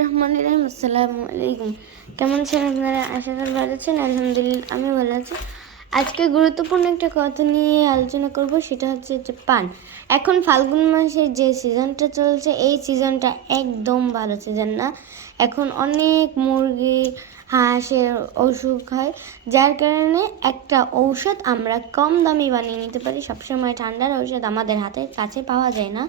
রহমানির রহিম। আসসালামু আলাইকুম। কেমন আছেন আপনারা? আশা করি ভালো আছেন। আলহামদুলিল্লাহ আমি ভালো আছি। আজকে গুরুত্বপূর্ণ একটা কথা নিয়ে আলোচনা করব, সেটা হচ্ছে যে পান। এখন ফাল্গুন মাসের যে সিজনটা চলছে, এই সিজনটা একদম ভালো সিজন না। এখন অনেক মুরগি হাঁসের অসুখ হয়, যার কারণে একটা ঔষধ আমরা কম দামি বানিয়ে নিতে পারি। সবসময় ঠান্ডার ঔষধ আমাদের হাতের কাছে পাওয়া যায় না,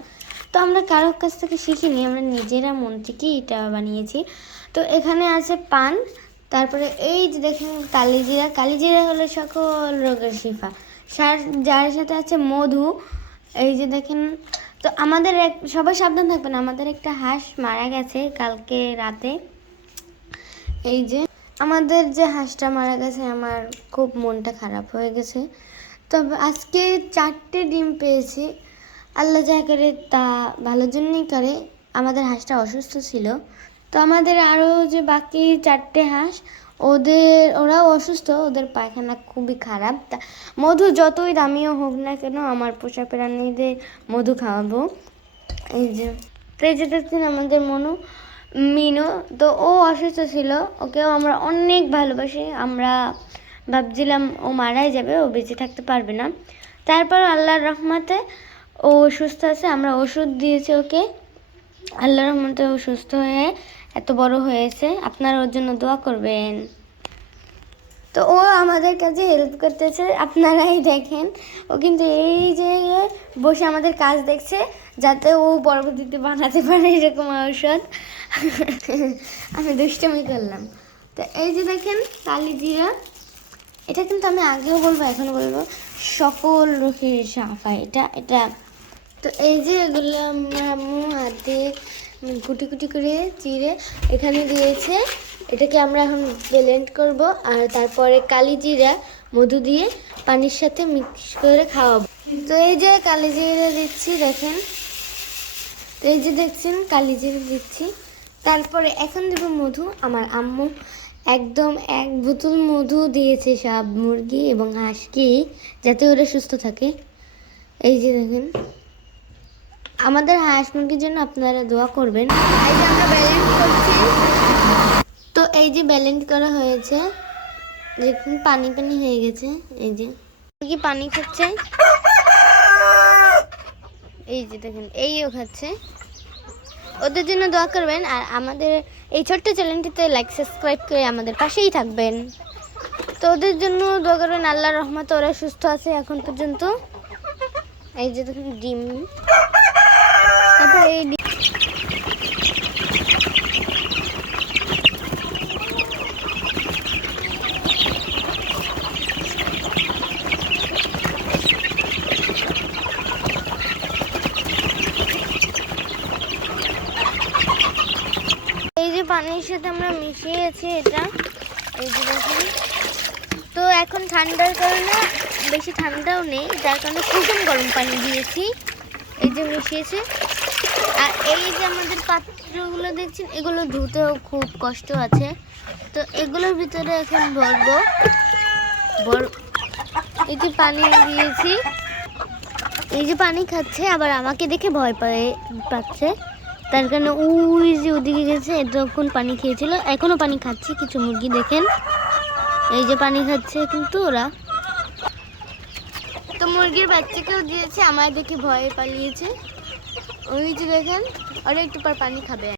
তো আমরা কারোর কাছ থেকে শিখিনি, আমরা নিজেরা মন থেকেই এটা বানিয়েছি। তো এখানে আছে পান, তারপরে এই যে দেখেন কালিজিরা। কালিজিরা হলো সকল রোগের শিফা। যার সাথে আছে মধু। এই যে দেখেন। তো আমাদের সবাই সাবধান থাকবেন, আমাদের একটা হাঁস মারা গেছে কালকে রাতে। এই যে আমাদের যে হাঁসটা মারা গেছে, আমার খুব মনটা খারাপ হয়ে গেছে। তবে আজকে 4টে ডিম পেয়েছি। আল্লাহ যা করে তা ভালোর জন্যই করে। আমাদের হাঁসটা অসুস্থ ছিল, তো আমাদের আরও যে বাকি 4টে হাঁস, ওরাও অসুস্থ, ওদের পায়খানা খুবই খারাপ। তা মধু যতই দামিও হোক না কেন, আমার পোষা প্রাণীদের মধু খাওয়াবো। এই যে দেখছেন আমাদের মিনু, তো ও অসুস্থ ছিল, ওকেও আমরা অনেক ভালোবাসি। আমরা ভাবছিলাম ও মারাই যাবে, ও বেঁচে থাকতে পারবে না। তারপর আল্লাহর রহমতে ও সুস্থ আছে। আমরা ওষুধ দিয়েছি ওকে, আল্লাহর রহমতে ও সুস্থ হয়ে এত বড় হয়েছে। আপনারা ওর জন্য দোয়া করবেন। তো ও আমাদের কাছে হেল্প করতেছে, আপনারাই দেখেন। ও কিন্তু এই যে বসে আমাদের কাজ দেখছে, যাতে ও পরবর্তীতে বানাতে পারে এরকম ঔষধ। আমি দুষ্টমি করলাম। তো এই যে দেখেন কালিজিরা, এটা কিন্তু আমি আগেও বলবো এখনও বলবো, সকল রোগের সাফা এটা। তো এই যে এগুলো আমার আম্মু হাতে কুটি কুটি করে চিড়ে এখানে দিয়েছে। এটাকে আমরা এখন ব্লেন্ড করব, আর তারপরে কালিজিরা মধু দিয়ে পানির সাথে মিক্স করে খাওয়াবো। তো এই যে কালিজিরা দিচ্ছি, দেখেন। তো এই যে দেখছেন কালিজিরা দিচ্ছি। তারপরে এখন দেবো মধু। আমার আম্মু একদম 1 বোতল মধু দিয়েছে সব মুরগি এবং হাঁসকে, যাতে ওরা সুস্থ থাকে। এই যে দেখেন, আমাদের হাঁস মুরগির জন্য আপনারা দোয়া করবেন। এই যে আমরা ব্যালেন্স করছি। তো এই যে ব্যালেন্স করা হয়েছে, দেখুন পানি পানি হয়ে গেছে। এই যে মুরগি পানি খাচ্ছে, এই যে দেখুন এইও খাচ্ছে। ওদের জন্য দোয়া করবেন, আর আমাদের এই ছোট্ট চ্যানেলটিতে লাইক সাবস্ক্রাইব করে আমাদের পাশেই থাকবেন। তো ওদের জন্য দোয়া করবেন, আল্লাহর রহমতে ওরা সুস্থ আছে এখন পর্যন্ত। এই যে দেখুন ডিম, তারপর এই পানির সাথে আমরা মিশিয়েছি এটা। এই যে দেখুন। তো এখন ঠান্ডার কারণে, বেশি ঠান্ডাও নেই, যার কারণে কুসুম গরম পানি দিয়েছি। এই যে মিশিয়েছে। আর এই যে আমাদের পাত্রগুলো দেখছেন, এগুলো ধুতেও খুব কষ্ট আছে। তো এগুলোর ভিতরে এখন ভরবো। এই যে পানি দিয়েছি, এই যে পানি খাচ্ছে, আবার আমাকে দেখে ভয় পাচ্ছে, তার কারণে ওই যে ওদিকে গেছে। এতক্ষণ পানি খেয়েছিল, এখনো পানি খাচ্ছে। কিছু মুরগি দেখেন, এই যে পানি খাচ্ছে কিন্তু ওরা। তো মুরগির বাচ্চাকেও দিয়েছে, আমায় দেখে ভয়ে পালিয়েছে। ওই যে দেখেন, ওরা একটু পর পানি খাবে।